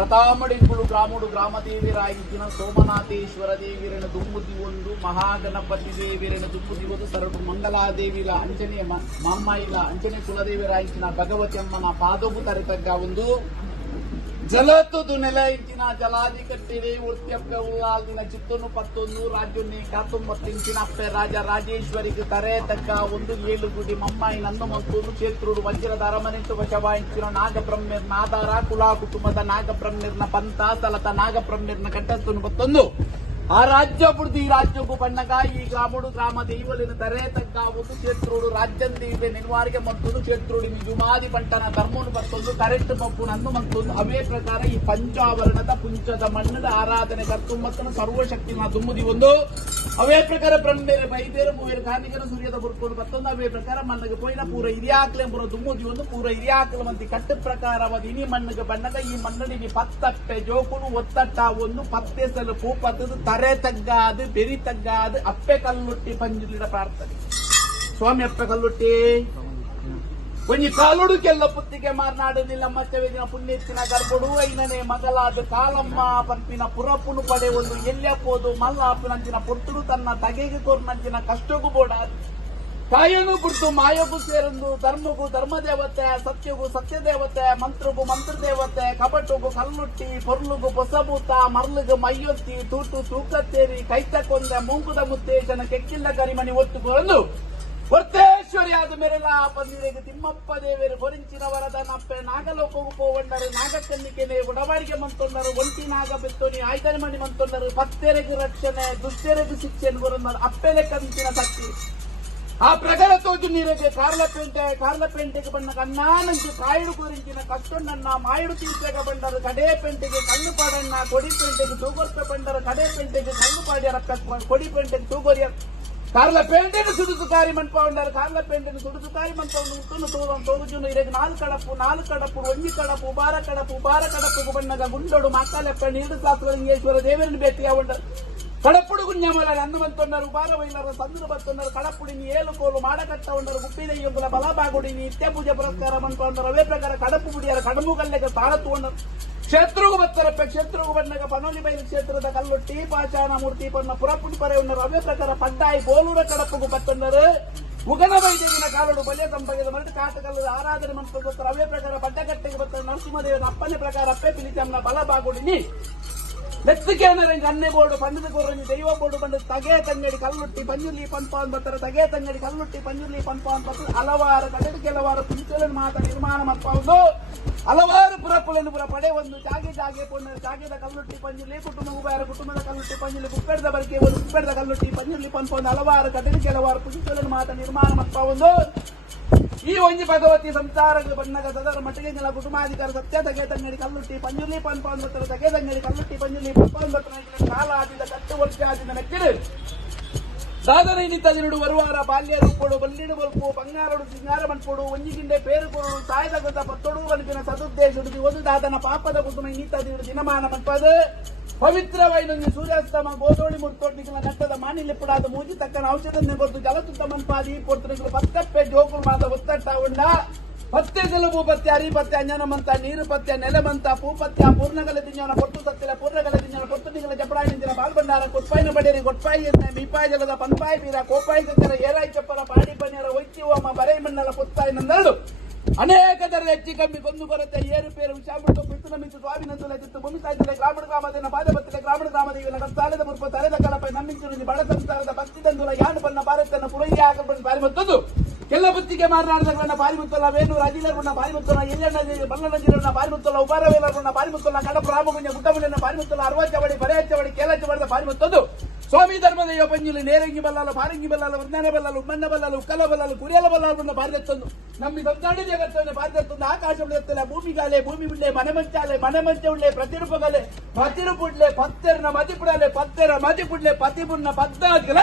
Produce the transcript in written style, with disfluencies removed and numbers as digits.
ప్రతామడింగులు గ్రాముడు గ్రామదేవిరాయించిన సోమనాథేశ్వర దేవిరణ దుమ్ముది ಒಂದು మహాగణపతి దేవిరణ దుమ్ముది ಒಂದು సరడు మంగళాదేవిల అంచనే మామ్మాయిల అంచనే కులదేవిరాయించిన భగవతమ్మన పాదోపు తరితగ్గా ಒಂದು ಜಲತುದು ನೆಲೆಯಿಂಚಿನ ಜಲಾದಿ ಕಟ್ಟಿದೆ ಉರ್ತ್ಯಪ್ಪ ಉಲ್ಲಾಲ್ದಿನ ಚಿತ್ತೊಂದು 11 ರಾಜ್ಯೊನ್ನೆ 19 ಅಪ್ಪೆ ರಾಜ ರಾಜೇಶ್ವರಿಗೆ ತರೆ ತಕ್ಕ ಒಂದು 7 ಗುಡಿ ಮಮ್ಮಾಯಿ ನನ್ನು ಮಂತೂರು ಕ್ಷೇತ್ರುಡು ವಜ್ರದ ಅರಮನೆಂಟು ವಶವಾయించిన ನಾಗಬ್ರಹ್ಮರ್ನ ಆಧಾರ ಕುಲಾ ಕುಟುಂಬದ ನಾಗಬ್ರಹ್ಮರ್ನ ಪಂಥ ಸಲತ ನಾಗಬ್ರಹ್ಮರ್ನ ಕಟ್ಟಸ್ತುನು 11 ಆ ರಾಜ್ಯ ಬುಡ್ದಿ ರಾಜ್ಯಕ್ಕೂ ಬಣ್ಣಗ ಈ ಗ್ರಾಮಡು ಗ್ರಾಮ ದೈವಲಿನ ತರೆ ತಗ್ಗ ಒಂದು ಕ್ಷೇತ್ರುಡು ರಾಜ್ಯದ ದೈವೆ ನೆನ್ವಾರಿಗೆ ಮಂತುದು ಕ್ಷೇತ್ರುಡು ಜುಮಾದಿ ಬಂಟನ ಧರ್ಮನು ಬರ್ತೊಂದು ಕರೆಕ್ಟ್ ಮಪ್ಪು ನನ್ನು ಮಂತೊಂದು ಅವೇ ಪ್ರಕಾರ ಈ ಪಂಚಾವರಣದ ಪುಂಚದ ಮಣ್ಣದ ಆರಾಧನೆ ಕರ್ತುಮ್ಮತ್ತನ ಸರ್ವಶಕ್ತಿನ ದುಮ್ಮುದಿ ಒಂದು ಅವೇ ಪ್ರಕಾರ ಬ್ರಹ್ಮೇರೆ ಬೈದೇರು ಮೂವೇರು ಕಾರ್ಮಿಕರ ಸೂರ್ಯದ ಬುರ್ಕೊಂಡು ಬರ್ತೊಂದು ಅವೇ ಪ್ರಕಾರ ಮಣ್ಣಗೆ ಪೋಯಿನ ಪೂರ ಹಿರಿಯಾಕ್ಲೆ ಎಂಬುವ ದುಮ್ಮುದಿ ಒಂದು ಪೂರ ಹಿರಿಯಾಕ್ಲೆ ಮಂತಿ ಕಟ್ಟು ಪ್ರಕಾರವಾದ ಇನಿ ಮಣ್ಣಿಗೆ ಬಣ್ಣದ ಈ ಮಣ್ಣಡಿ ಪತ್ತಟ್ಟೆ ಜೋಕುನು ಒತ್ತಟ್ಟ ಒಂದು ಪತ್ತೆ ಸಲ ಪೂಪತ್ತದು ತರೆ ತಗ್ಗಾದು ಬೆರಿ ತಗ್ಗಾದು ಅಪ್ಪೆ ಕಲ್ಲುಟ್ಟಿ ಪಂಜುಲಿಡ ಪ್ರಾರ್ಥನೆ ಸ್ವಾಮಿ ಅಪ್ಪೆ ಕಲ್ಲುಟ್ಟಿ ಒಂಜಿ ಕಾಲುಡುಕೆಲ್ಲ ಪುತ್ತಿಗೆ ಮಾರ್ನಾಡುದಿಲ್ಲ ಮತ್ತೆ ಪುಣ್ಯತ್ತಿನ ಗರ್ಭಡು ಐನನೆ ಮಗಲಾದ ಕಾಲಮ್ಮ ಪಂಪಿನ ಪುರಪುನು ಪಡೆ ಒಂದು ಎಲ್ಲಪ್ಪೋದು ಮಲ್ಲಾಪನಂಚಿನ ಪೊರ್ತುಡು ತನ್ನ ತಗೆಗೆ ಕೋರ್ನಂಚಿನ ಕಷ್ಟಗೂ ಬೋಡ ಕಾಯನು ಬಿಡ್ತು ಮಾಯಗೂ ಸೇರಂದು ಧರ್ಮಗೂ ಧರ್ಮದೇವತೆ ಸತ್ಯಗೂ ಸತ್ಯದೇವತೆ ಮಂತ್ರಗೂ ಮಂತ್ರದೇವತೆ ಕಬಟುಗೂ ಕಲ್ಲುಟ್ಟಿ ಪೊರ್ಲುಗೂ ಪೊಸಭೂತ ಮರ್ಲಿಗೂ ಮೈಯೊತ್ತಿ ತೂಟು ತೂಕತ್ತೇರಿ ಕೈತಕೊಂದ ಮುಂಕುದ ಮುತ್ತೇಶನ ಕೆಕ್ಕಿಲ್ಲ ಕರಿಮಣಿ ಒತ್ತುಕೊಂಡು ವರ್ತೇಶ್ವರಿ ಆದ ಮೇರೆಲ್ಲ ಪಂದಿರೆಗೆ ತಿಮ್ಮಪ್ಪ ದೇವರು ಕೊರಿಂಚಿನ ವರದ ನಪ್ಪೆ ನಾಗಲೋಕವು ಪೋವಂಡರು ನಾಗಕನ್ನಿಕೆನೆ ಉಡವಾಡಿಗೆ ಮಂತೊಂಡರು ಒಂಟಿ ನಾಗ ಬೆತ್ತೋನಿ ಆಯ್ತನೆ ಮಣಿ ಮಂತೊಂಡರು ಪತ್ತೆರೆಗೆ ರಕ್ಷಣೆ ದುಷ್ಟೆರೆಗೆ ಶಿಕ್ಷೆ ಗುರುಂದರು ಅಪ್ಪೆಲೆ ಕಂಚಿನ ಶಕ್ತಿ ಆ ಪ್ರಕಾರ ತೋಜು ನೀರಿಗೆ ಕಾರ್ಲ ಪೇಂಟೆಗೆ ಬಣ್ಣ ಕಣ್ಣಾನಂಚು ಕಾಯಿಡು ಕುರಿಂಚಿನ ಕಷ್ಟೊಂಡನ್ನ ಮಾಯಿಡು ತೀರ್ಚೆಗೆ ಬಂಡರು ಕಡೆ ಪೇಂಟೆಗೆ ಕಲ್ಲು ಪಾಡಣ್ಣ ಕೊಡಿ ಪೇಂಟೆಗೆ ತೂಗೊರ್ತ ಬಂಡರು ಕಡೆ ಪೇಂಟೆಗೆ ಕಲ್ಲು ಪಾಡ್ಯಾರ ಕೊಡಿ ಪೇಂಟೆಗೆ ತೂಗೊರಿಯ ಕಾರ್ಲ ಪೇಂಟೆಗೆ ಸುಡುಸುಕಾರಿ ಮನ್ಪ ಉಂಡರು ಕಾರ್ಲ ಪೇಂಟೆಗೆ ಸುಡುಸುಕಾರಿ ಮನ್ಪ ತೋಜುನು ಇರೆಗೆ ನಾಲ್ಕು ಕಡಪು ಒಂಜಿ ಕಡಪು ಬಾರ ಕಡಪು ಬಣ್ಣಗ ಗುಂಡೋಡು ಮಕ್ಕಳೆಪ್ಪ ನೀರು ಸಾತ್ಲಿಂಗೇಶ್ವರ ದೇವರನ್ನು ಭೇಟಿಯ ಉಂಡರು ಕಡಪುಡು ಗುಂಜಮಲ ಅನ್ನವಂತೊಂಡರು ಬಾರ ವೈಲರ ಸಂದ್ರ ಬತ್ತೊಂಡರು ಕಡಪುಡಿನಿ ಏಳು ಕೋಲು ಮಾಡಕಟ್ಟ ಉಂಡರು ಗುಪ್ಪಿದ ಯೊಂಬುಲ ಬಲಬಾಗುಡಿನಿ ನಿತ್ಯ ಪೂಜೆ ಪುರಸ್ಕಾರ ಮಂತ್ಕೊಂಡರು ಅವೇ ಪ್ರಕಾರ ಕಡಪು ಗುಡಿಯರ ಕಡಮು ಕಲ್ಲೆಗೆ ತಾಳ ತಗೊಂಡರು ಕ್ಷೇತ್ರಗೂ ಬತ್ತರಪ್ಪ ಕ್ಷೇತ್ರಗೂ ಬಂದಾಗ ಪನೋಲಿ ಬೈಲು ಕ್ಷೇತ್ರದ ಕಲ್ಲುಟ್ಟಿ ಪಾಚಾನ ಮೂರ್ತಿ ಪನ್ನ ಪುರಪುಡಿ ಪರೆ ಉಂಡರು ಅವೇ ಪ್ರಕಾರ ಪಡ್ಡಾಯಿ ಬೋಲೂರ ಕಡಪುಗೂ ಬತ್ತೊಂಡರು ಉಗನ ವೈದ್ಯಗಿನ ಕಾಲೋಡು ಬಲ್ಯ ಸಂಪಗೆದ ಮರಳು ಕಾಟಕಲ್ಲದ ಆರಾಧನೆ ಮಂತ್ಕೊತ್ತರ ಅವೇ ಪ್ರಕಾರ ಬಡ್ಡಗಟ್ಟೆಗೆ ಬತ್ತ ನರಸಿಂಹದೇವನ ಅಪ್ಪನೇ ಪ್ರಕಾರ ಅಪ್ಪೆ ಪಿಲಿಚಮ್ಮನ ಬಲಬಾಗುಡಿನಿ ನೆತ್ತಿಗೆ ಅನ್ನೆ ಬೋರ್ಡು ಪಂಡದ ಕೋರಂಜಿ ದೈವ ಬೋರ್ಡು ಬಂದು ತಗೆ ತಂಗಡಿ ಕಲ್ಲುಟ್ಟಿ ಪಂಜುರ್ಲಿ ಪಂಪಾನ್ ಬರ್ತಾರೆ ತಗೆ ತಂಗಡಿ ಕಲ್ಲುಟ್ಟಿ ಪಂಜುರ್ಲಿ ಪಂಪಾನ್ ಬರ್ತಾರೆ ಹಲವಾರು ಕಡೆ ಕೆಲವಾರು ಪುಂಚಲನ್ನು ಮಾತ ನಿರ್ಮಾಣ ಮಾಡ್ಕೊಂಡು ಹಲವಾರು ಪುರಪುಲನ್ನು ಪುರ ಪಡೆ ಒಂದು ಜಾಗೆ ಪುಣ್ಯ ಜಾಗೆದ ಕಲ್ಲುಟ್ಟಿ ಪಂಜುರ್ಲಿ ಕುಟುಂಬದ ಕಲ್ಲುಟ್ಟಿ ಪಂಜುರ್ಲಿ ಕುಪ್ಪೆಡದ ಬಳಿಕೆ ಒಂದು ಕುಪ್ಪೆಡದ ಕಲ್ಲುಟ್ಟಿ ಪಂಜುರ್ಲಿ ಪಂಪಾನ್ ಹಲವಾರು ಕಡೆ ಕೆಲವಾರು ಪುಂಚಲನ್ನು ಮಾತ ನಿರ್ಮಾಣ ಮಾಡ್ಕೊಂಡು ಈ ಒಂಜಿ ಭಗವತಿ ಸಂಸಾರದ ಬಣ್ಣದ ಸದರ ಮಟ್ಟಿಗೆ ಕೆಲ ಕುಟುಂಬಾಧಿಕಾರ ಸತ್ಯ ತಗೆ ತಂಗಡಿ ಕಲ್ಲುಟ್ಟಿ ಪಂಜುರ್ಲಿ ಪಂಪಾನ್ ಬರ್ತಾರೆ ತಗೆ ತಂಗಡಿ ಕಲ್ಲುಟ್ಟಿ ಪಂಜುರ್ಲಿ ಪಂಪಾನ್ ಬರ್ತಾರೆ ಕಾಲ ಆದಿದ ಕಟ್ಟು ವರ್ಷ ಆದಿನ ಮೆಕ್ಕಿಡು ಸಾಧನೆ ನಿಂತದಿರುಡು ಬರುವಾರ ಬಾಲ್ಯ ರೂಪೋಡು ಬಲ್ಲಿಡು ಬಲ್ಪು ಬಂಗಾರಡು ಸಿಂಗಾರ ಮನ್ಪೋಡು ಒಂಜಿಗಿಂಡೆ ಪೇರು ಕೊಡು ಸಾಯದ ಗೊತ್ತ ಪತ್ತೊಡು ಬಲ್ಪಿನ ಸದುದ್ದೇಶುಡು ಒಂದು ದಾದನ ಪಾಪದ ಕುಟುಂಬ ನಿಂತದಿರುಡು ದಿನಮಾನ ಮನ್ಪದು ಪವಿತ್ರವಾಯಿನೊಂದು ಸೂರ್ಯಾಸ್ತಮ ಗೋದೋಳಿ ಮುಡ್ಕೊಟ್ಟಿಗಳ ನಟ್ಟದ ಮಾನಿಲಿಪ್ಪುಡಾದ ಮೂಜಿ ತಕ್ಕನ ಔಷಧನೆ ಕೊಟ್ಟು ಜಲತುತ್ತ ಮನ್ಪಾದಿ ಪೊರ್ತನಿಗಳು ಪತ್ತಪ್ಪೆ ಜೋಕುಳು ಮಾತ ಒತ್ತಟ್ಟ ಉಂಡ ಪತ್ತೆ ಜಲಭೂ ಪತ್ಯ ಅರಿಪತ್ಯ ಅಂಜನಮಂತ ನೀರು ಪತ್ಯ ನೆಲೆಮಂತ ಭೂಪತ್ಯ ಪೂರ್ಣಗಲ ತಿಂಜನ ಪೊಟ್ಟು ಸತ್ತಿಲ ಪೂರ್ಣಗಲ ತಿಂಜನ ಪೊಟ್ಟು ತಿಂಗಳ ಜಪಡಾಯಿ ನಿಂತಿನ ಪಾಲ್ಬಂಡಾರ ಕೊಟ್ಪಾಯಿನ ಬಡೇರಿ ಕೊಟ್ಪಾಯಿ ಮೀಪಾಯಿ ಜಲದ ಪಂಪಾಯಿ ಬೀರ ಕೋಪಾಯಿ ಸತ್ತರ ಏರಾಯಿ ಚಪ್ಪರ ಪಾಡಿ ಪನ್ಯರ ಒಯ್ತಿ ಹೋಮ ಬರೈ ಮಣ್ಣಲ ಪೊತ್ತಾಯಿ ನಂದಳು ಅನೇಕ ದರ ಹೆಚ್ಚಿ ಕಮ್ಮಿ ಕೊಂದು ಬರುತ್ತೆ ಏರುಪೇರು ವಿಷಾಮೃತ ಪೃಥ್ವಿ ಮಿಂಚು ಸ್ವಾಮಿನಂದುಲ ಚಿತ್ತು ಭೂಮಿಸಾಯ್ತದೆ ಗ್ರಾಮದ ಪಾದಪತ್ತಿನ ಗ್ರಾಮದ ಇವೆಲ್ಲ ಸಾಲದ ಮುರ್ಪ ತಲೆದ ಕಲಪೈ ನಮ್ಮಿಂಚು ಬಡ ಸಂಸಾರದ ಭಕ್ತಿದಂದುಲ ಯಾನು ಬಣ್ಣ ಭಾರತನ ಪುರಯ್ಯ ಹಾಕಲ್ಪಟ್ಟು ಬಾರಿ ಮತ್ತೊಂದು ಕೆಲ್ಲ ಬುತ್ತಿಗೆ ಮಾರನಾಡದ ಬಾರಿ ಮುತ್ತಲ್ಲ ವೇಣೂರು ಅಜಿಲರ್ಬಣ್ಣ ಬಾರಿ ಮುತ್ತಲ್ಲ ಎಲ್ಲಣ್ಣ ಬಲ್ಲಣ್ಣ ಬಾರಿ ಮುತ್ತಲ್ಲ ಉಪಾರವೇಲರ್ಬಣ್ಣ ಬಾರಿ ಮುತ್ತಲ್ಲ ಕಡಪ ರಾಮಗುಂಜ ಗುಡ್ಡಮುಂಡನ ಬಾರಿ ಮುತ್ತಲ್ಲ ಅರವಚ್ಚವಡಿ ಬರೆಯಚ್ಚವಡಿ ಕೇಲಚ್ಚವಡಿದ ಬಾರಿ ಮತ್ತೊಂದು ಸ್ವಾಮಿ ಧರ್ಮದ ಪಂಜುಲಿ ನೇರಂಗಿ ಬಲ್ಲಾಲು ಪಾರಂಗಿ ಬಲ್ಲಾಲು ವೃಂದಾನ ಬಲ್ಲಾಲು ಉಮ್ಮಣ್ಣ ಬಲ್ಲಾಲು ಉಕ್ಕಲ ಬಲ್ಲಾಲು ಕುರಿಯಲ ಬಲ್ಲಾಲು ಭಾರಿ ಎತ್ತೊಂದು ನಮ್ಮಿ ಸಂಸಾಡಿ ಜಗತ್ತನ್ನು ಭಾರಿ ಎತ್ತೊಂದು ಆಕಾಶ ಎತ್ತಲೆ ಭೂಮಿಗಾಲೆ ಭೂಮಿ ಉಳ್ಳೆ ಮನೆ ಮಂಚ ಉಳ್ಳೆ ಪ್ರತಿರೂಪಗಲೆ ಪ್ರತಿರೂಪ ಉಡ್ಲೆ ಪತ್ತೆರನ ಮತಿಪುಡಲೆ ಪತ್ತೆರ ಮತಿಪುಡ್ಲೆ ಪತಿಪುಣ್ಣ ಪದ್ದಾದಿಗಳ